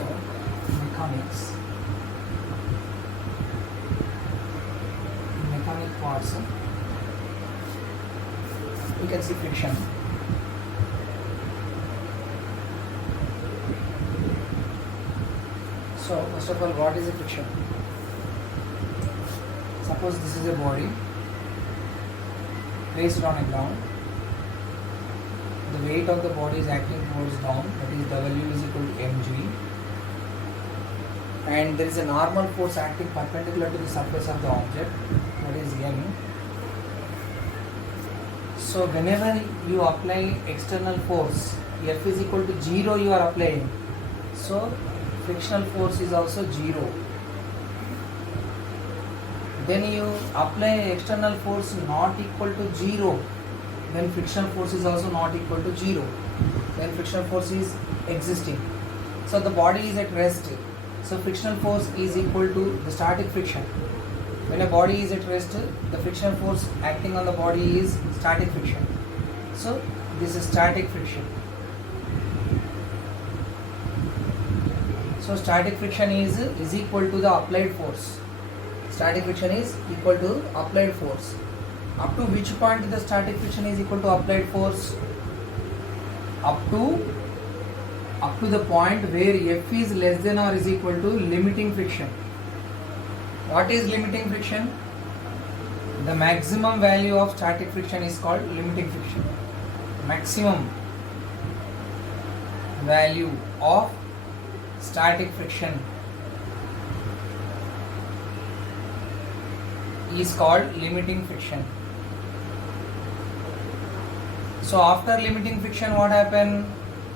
So, mechanics, mechanic parts, you can see friction. So, first of all, what is a friction? Suppose this is a body placed on a ground. The weight of the body is acting towards down, that is W is equal to mg, and there is a normal force acting perpendicular to the surface of the object, that is m. So whenever you apply external force, F is equal to 0 you are applying, so frictional force is also 0. Then you apply external force not equal to 0, then frictional force is also not equal to 0. Then frictional force is existing. So the body is at rest. So frictional force is equal to the static friction. When a body is at rest, the frictional force acting on the body is static friction. So this is static friction. So static friction is equal to the applied force. Static friction is equal to applied force. Up to which point the static friction is equal to applied force? Up to the point where F is less than or is equal to limiting friction. What is limiting friction? The maximum value of static friction is called limiting friction. Maximum value of static friction is called limiting friction. So after limiting friction, what happens?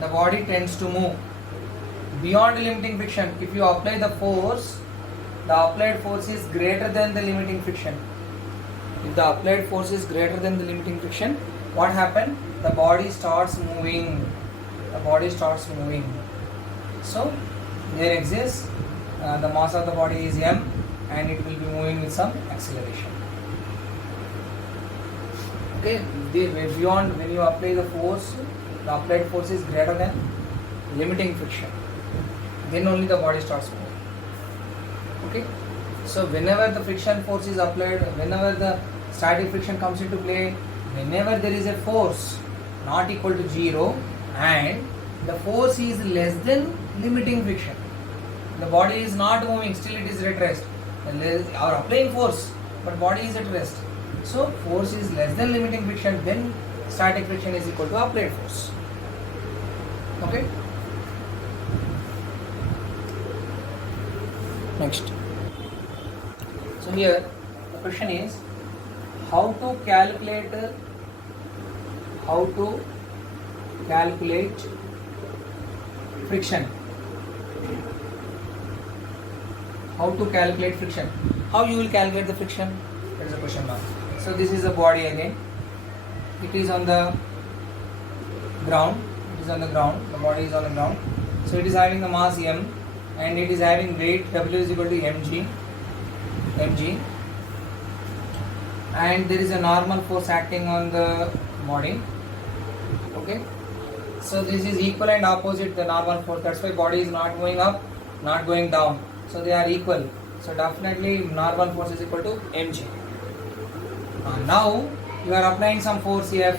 The body tends to move. Beyond limiting friction, if you apply the force, the applied force is greater than the limiting friction. If the applied force is greater than the limiting friction, what happens? The body starts moving. The body starts moving. So there exists the mass of the body is m, and it will be moving with some acceleration. Okay, beyond, when you apply the force, the applied force is greater than limiting friction, then only the body starts moving. Okay, so whenever the friction force is applied, whenever the static friction comes into play, whenever there is a force not equal to 0 and the force is less than limiting friction, the body is not moving, still it is at rest. Or applying force, but body is at rest. So force is less than limiting friction, then static friction is equal to applied force. Okay. Next. So here the question is how to calculate friction. How to calculate friction? How you will calculate the friction? That is a question mark. So this is the body again. It is on the ground. It is on the ground. The body is on the ground. So it is having the mass m, and it is having weight W is equal to mg. And there is a normal force acting on the body. Okay. So this is equal and opposite the normal force. That's why body is not going up, not going down. So they are equal. So definitely normal force is equal to mg. Now you are applying some force F.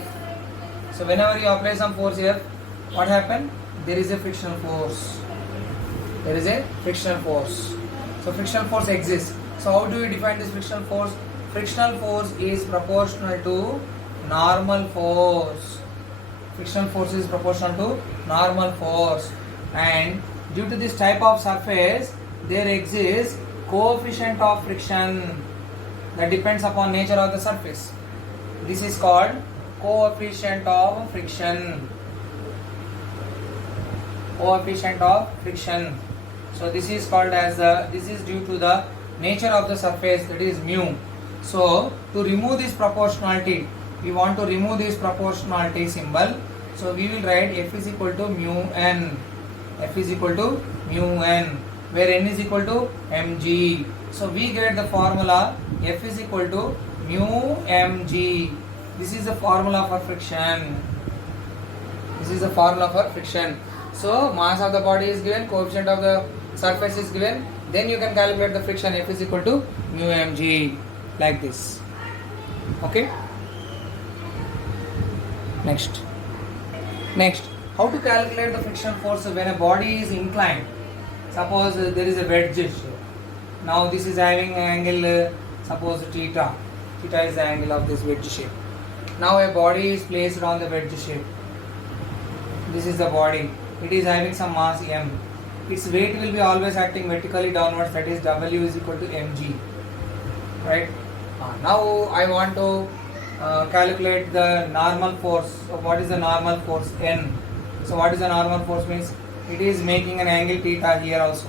So whenever you apply some force F, what happens? There is a frictional force. There is a frictional force. So frictional force exists. So how do we define this frictional force? Frictional force is proportional to normal force. Frictional force is proportional to normal force. And due to this type of surface, there exists coefficient of friction that depends upon nature of the surface. This is called coefficient of friction. Coefficient of friction. So this is called as this is due to the nature of the surface, that is mu. So to remove this proportionality, we want to remove this proportionality symbol. So we will write F is equal to mu n. F is equal to mu n, where n is equal to mg. So we get the formula F is equal to mu mg. This is the formula for friction. This is the formula for friction. So mass of the body is given, coefficient of the surface is given, then you can calculate the friction. F is equal to mu mg, like this. Okay. Next, how to calculate the friction force when a body is inclined? Suppose there is a wedge. Now this is having an angle, suppose theta. Theta is the angle of this wedge shape. Now a body is placed on the wedge shape. This is the body. It is having some mass m. Its weight will be always acting vertically downwards, that is W is equal to mg. Right? Now I want to calculate the normal force. So what is the normal force? N. So what is the normal force means? It is making an angle theta here also.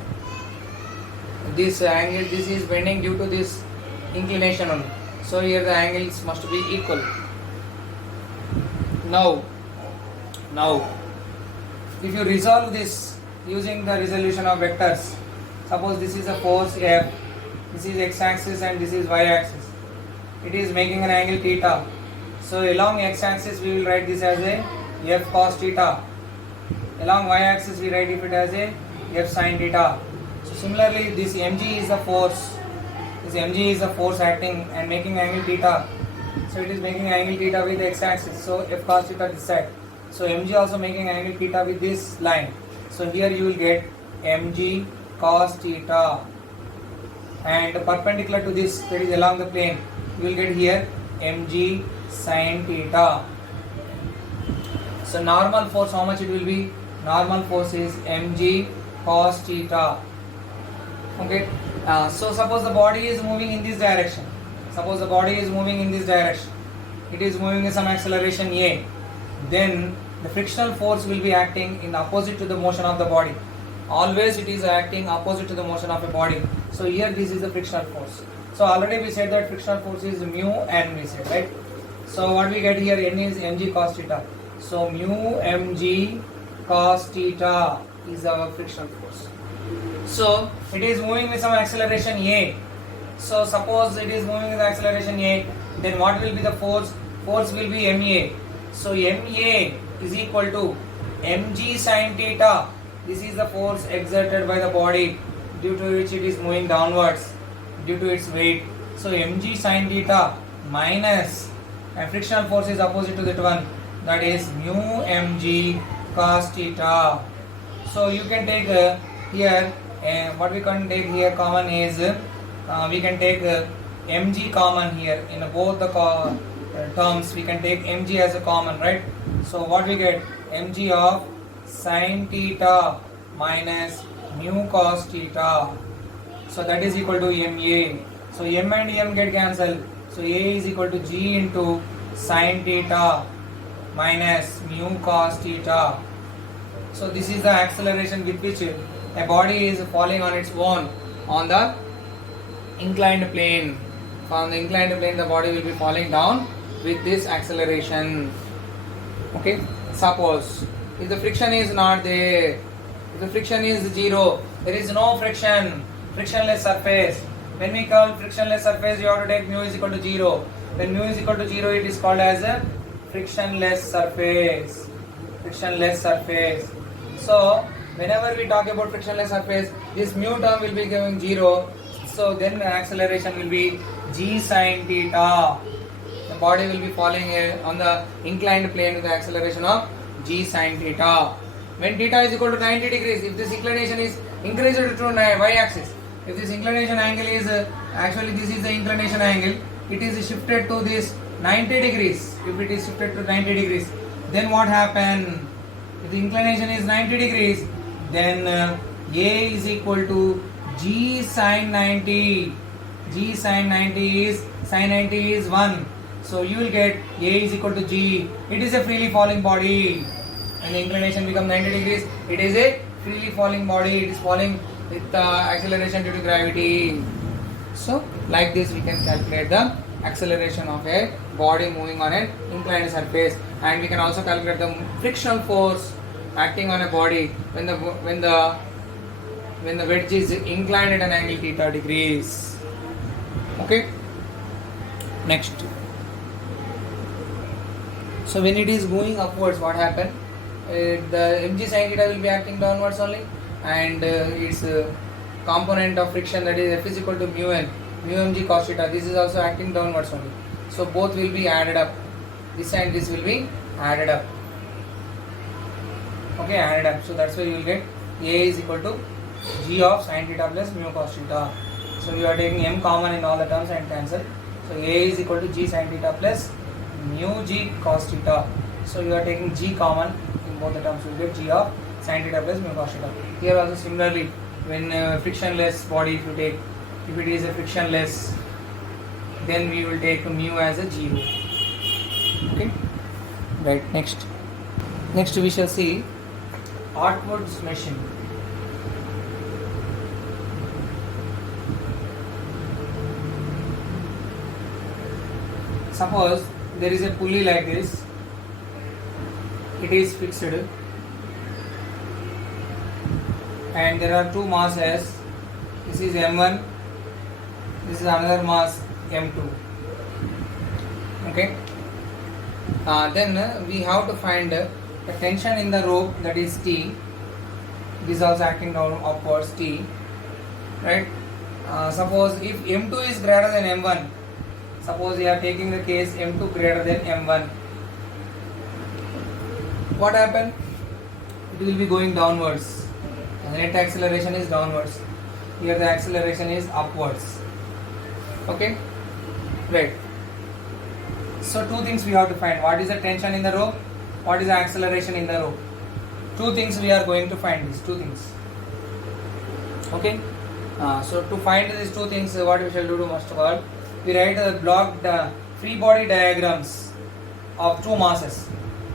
This angle, this is bending due to this inclination only. So here the angles must be equal. Now, if you resolve this using the resolution of vectors, suppose this is a force F, this is x-axis and this is y-axis. It is making an angle theta. So along x-axis we will write this as a F cos theta. Along y-axis we write it as a F sin theta. So similarly, this mg is the force. This mg is the force acting and making angle theta. So it is making angle theta with the x-axis. So F cos theta this side. So mg also making angle theta with this line. So here you will get mg cos theta, and perpendicular to this, that is along the plane, you will get here mg sin theta. So normal force, how much it will be? Normal force is mg cos theta. Okay. So suppose the body is moving in this direction. It is moving with some acceleration a. Then the frictional force will be acting in opposite to the motion of the body. Always it is acting opposite to the motion of a body. So here this is the frictional force. So already we said that frictional force is mu n, we said, right? So what we get here, n is mg cos theta. So mu mg cos theta is our frictional force. So it is moving with some acceleration a. So suppose it is moving with acceleration a, then what will be the force? Force will be ma. So ma is equal to mg sin theta. This is the force exerted by the body due to which it is moving downwards due to its weight. So mg sin theta minus, and frictional force is opposite to that one, that is mu mg cos theta. So you can take here what we can take here common is we can take mg common here in both the terms. We can take mg as a common, right? So what we get, mg of sin theta minus mu cos theta. So that is equal to ma. So m and m get cancelled. So a is equal to g into sin theta minus mu cos theta. So this is the acceleration with which a body is falling on its own on the inclined plane. From the inclined plane, the body will be falling down with this acceleration. Okay. Suppose if the friction is not there, if the friction is zero, there is no friction, frictionless surface. When we call frictionless surface, you have to take mu is equal to 0. When mu is equal to 0, it is called as a frictionless surface. Frictionless surface. So whenever we talk about frictionless surface, this mu term will be giving 0. So then the acceleration will be g sin theta. The body will be falling on the inclined plane with the acceleration of g sin theta. When theta is equal to 90 degrees, if this inclination is increased to y-axis, if this inclination angle is actually this is the inclination angle, it is shifted to this 90 degrees. If it is shifted to 90 degrees, then what happen? If the inclination is 90 degrees, then a is equal to g sin 90. G sin 90 is 1. So you will get a is equal to g. It is a freely falling body. When the inclination becomes 90 degrees, it is a freely falling body. It is falling with acceleration due to gravity. So like this we can calculate the acceleration of a body moving on an inclined surface, and we can also calculate the frictional force acting on a body when the wedge is inclined at an angle theta degrees. Okay. Next. So when it is moving upwards, what happen? the mg sin theta will be acting downwards only, and its component of friction, that is F is equal to mu n, mu mg cos theta, this is also acting downwards only. So both will be added up. This and this will be added up. Okay, added up. So that's why you will get A is equal to g of sin theta plus mu cos theta. So you are taking m common in all the terms and cancel. So A is equal to g sin theta plus mu g cos theta. So you are taking g common in both the terms. You will get g of sin theta plus mu cos theta. Here also similarly, when frictionless body, if you take, if it is a frictionless, then we will take mu as a 0. Okay, right. Next we shall see Atwood's machine. Suppose there is a pulley like this, it is fixed, and there are two masses. This is m1, this is another mass m2. Okay, then we have to find the tension in the rope, that is T. This is also acting down upwards, T, right? Suppose if m2 is greater than m1, suppose we are taking the case m2 greater than m1, what happened? It will be going downwards. The net acceleration is downwards. Here the acceleration is upwards. Okay, right. So two things we have to find. What is the tension in the rope? What is the acceleration in the rope? Two things we are going to find. These two things. Okay. So to find these two things, what we shall do first of all, we write the free body diagrams of two masses.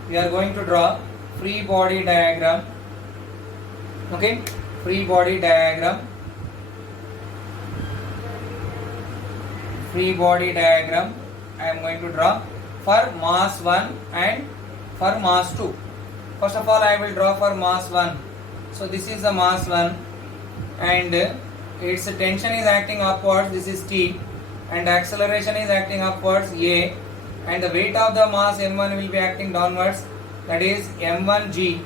We are going to draw free body diagram. Okay, free body diagram. Free body diagram I am going to draw for mass 1 and for mass 2. First of all, I will draw for mass 1. So this is the mass 1, and its tension is acting upwards, this is T, and acceleration is acting upwards, A, and the weight of the mass m1 will be acting downwards, that is m1g.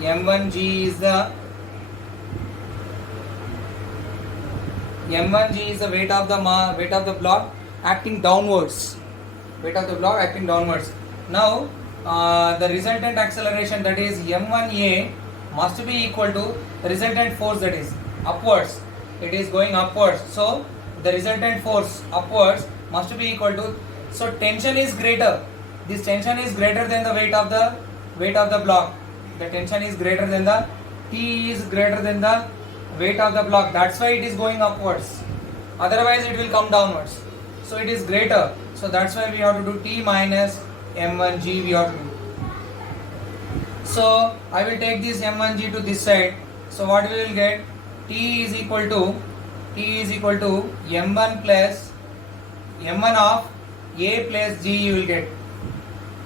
m1g is the weight of the block acting downwards. Weight of the block acting downwards. Now the resultant acceleration, that is m1a, must be equal to the resultant force, that is upwards. It is going upwards. So the resultant force upwards must be equal to. So tension is greater. This tension is greater than the weight of the block. The tension is greater than the T is greater than the weight of the block. That's why it is going upwards. Otherwise it will come downwards. So it is greater. So that's why we have to do T minus m1g we have to do. So I will take this m1g to this side. So what we will get? T is equal to m1 plus m1 of a plus g you will get.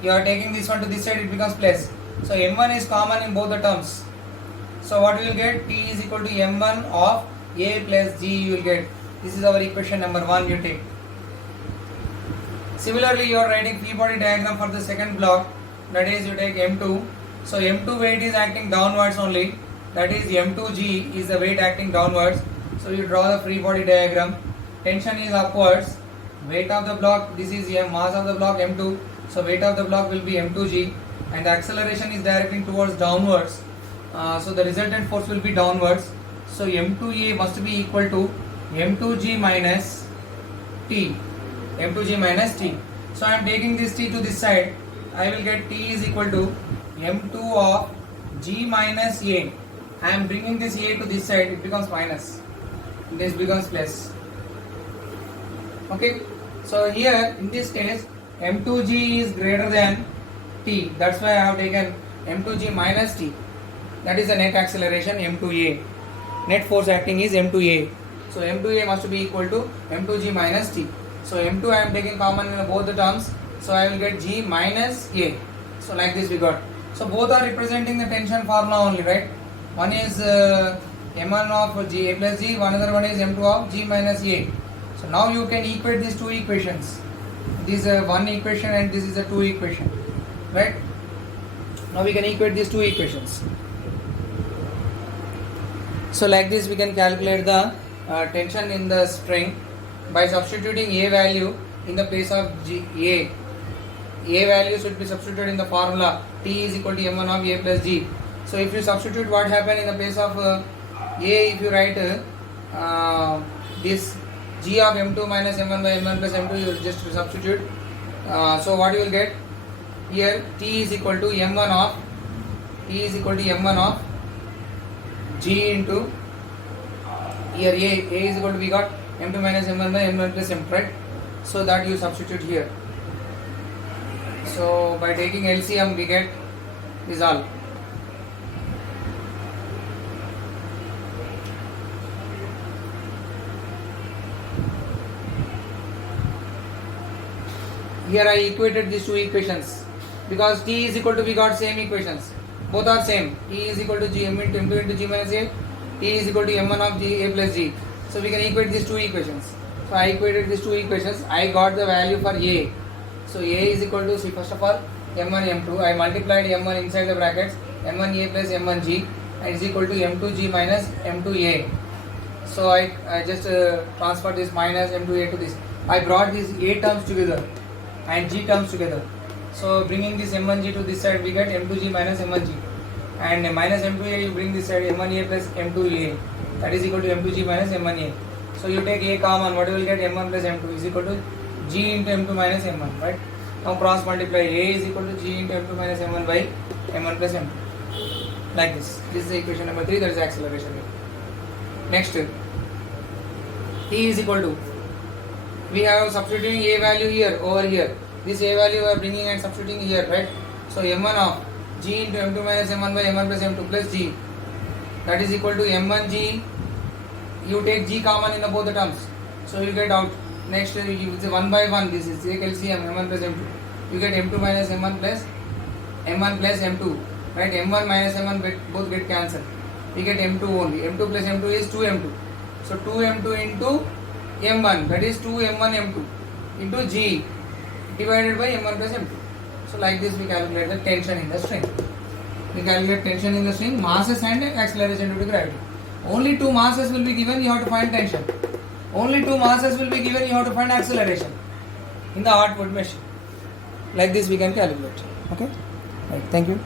You are taking this one to this side, it becomes plus. So m1 is common in both the terms. So what you will get? T is equal to m1 of a plus g you will get. This is our equation number 1 you take. Similarly, you are writing free body diagram for the second block, that is you take m2. So m2 weight is acting downwards only, that is m2g is the weight acting downwards. So you draw the free body diagram. Tension is upwards. Weight of the block, this is mass of the block m2. So weight of the block will be m2g, and the acceleration is directing towards downwards. So the resultant force will be downwards. So m2a must be equal to m2g minus t. m2g minus t. So I am taking this t to this side. I will get t is equal to m2 of g minus a. I am bringing this a to this side. It becomes minus. This becomes plus. Okay. So here in this case m2g is greater than t. That's why I have taken m2g minus t. That is the net acceleration m2a. Net force acting is m2a. So m2a must be equal to m2g minus t. So m2 I am taking common in both the terms. So I will get g minus a. So like this we got. So both are representing the tension formula only, right? One is m1 of g a plus g. Another one is m2 of g minus a. So now you can equate these two equations. This is one equation and this is a two equation, right? Now we can equate these two equations. So like this we can calculate the tension in the string by substituting A value in the place of A. A value should be substituted in the formula T is equal to M1 of A plus G. So if you substitute, what happened in the place of A, if you write this G of M2 minus M1 by M1 plus M2, you will just substitute. So what you will get here, T is equal to M1 of G into here A is equal to, we got M2 minus M1 by M1 plus M2, right? So that you substitute here. So by taking LCM we get this all. Here I equated these two equations because T is equal to, we got same equations, both are same. T is equal to G M into M2 into G minus A, T is equal to M1 of G A plus G. So we can equate these two equations. So I equated these two equations, I got the value for A. So A is equal to, see, first of all M1 M2, I multiplied M1 inside the brackets, M1 A plus M1 G, and is equal to M2 G minus M2 A. So I just transferred this minus M2 A to this. I brought these A terms together and G terms together. So bringing this M1G to this side, we get M2G minus M1G, and minus M2A you bring this side M1A plus M2A, that is equal to M2G minus M1A. So you take A common, what you will get, M1 plus M2 is equal to G into M2 minus M1, right? Now cross multiply, A is equal to G into M2 minus M1 by M1 plus M2, like this. This is the equation number 3, that is acceleration. Next, T is equal to, we have substituting A value here, over here. This A value we are bringing and substituting here, right? So M1 of G into M2 minus M1 by M1 plus M2 plus G, that is equal to M1G. You take G common in the both the terms, so you get out. Next, you say 1 by 1, this is take LCM M1 plus M2. You get M2 minus M1 plus M2, right? M1 minus M1 both get cancelled. We get M2 only. M2 plus M2 is 2M2. So 2M2 into M1, that is 2M1 M2 into G divided by M1 plus M2. So like this we calculate the tension in the string. We calculate tension in the string, masses and acceleration due to gravity. Only two masses will be given, you have to find tension. Only two masses will be given, you have to find acceleration in the hard wood machine. Like this we can calculate. Okay? Right. Thank you.